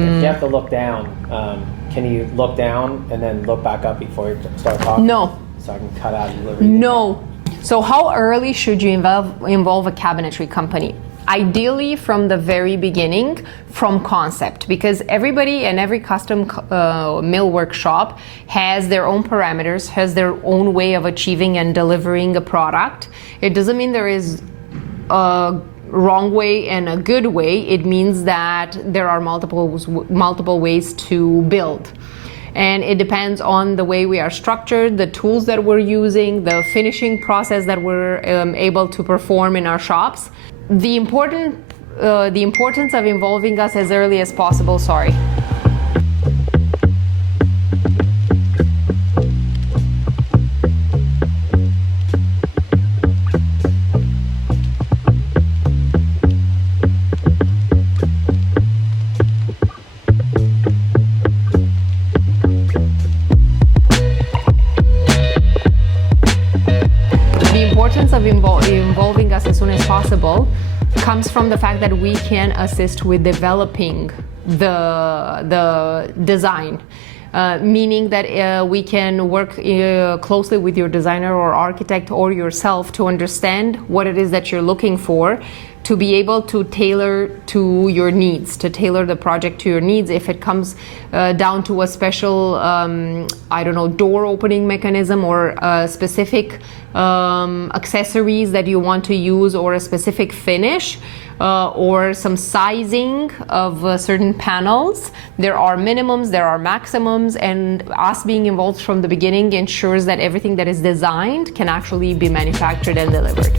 If you have to look down, can you look down and then look back up before you start talking? No. So I can cut out delivery. No. So how early should you involve a cabinetry company? Ideally from the very beginning, from concept, because everybody and every custom millwork shop has their own parameters, has their own way of achieving and delivering a product. It doesn't mean there is a wrong way and a good way. It means that there are multiple ways to build. And it depends on the way we are structured, the tools that we're using, the finishing process that we're able to perform in our shops. The importance of involving us as early as possible, involving us as soon as possible comes from the fact that we can assist with developing the design, meaning that we can work closely with your designer or architect or yourself to understand what it is that you're looking for, to be able to tailor to your needs, to tailor the project to your needs. If it comes down to a special, I don't know, door opening mechanism or specific accessories that you want to use, or a specific finish, or some sizing of certain panels, there are minimums, there are maximums, and us being involved from the beginning ensures that everything that is designed can actually be manufactured and delivered.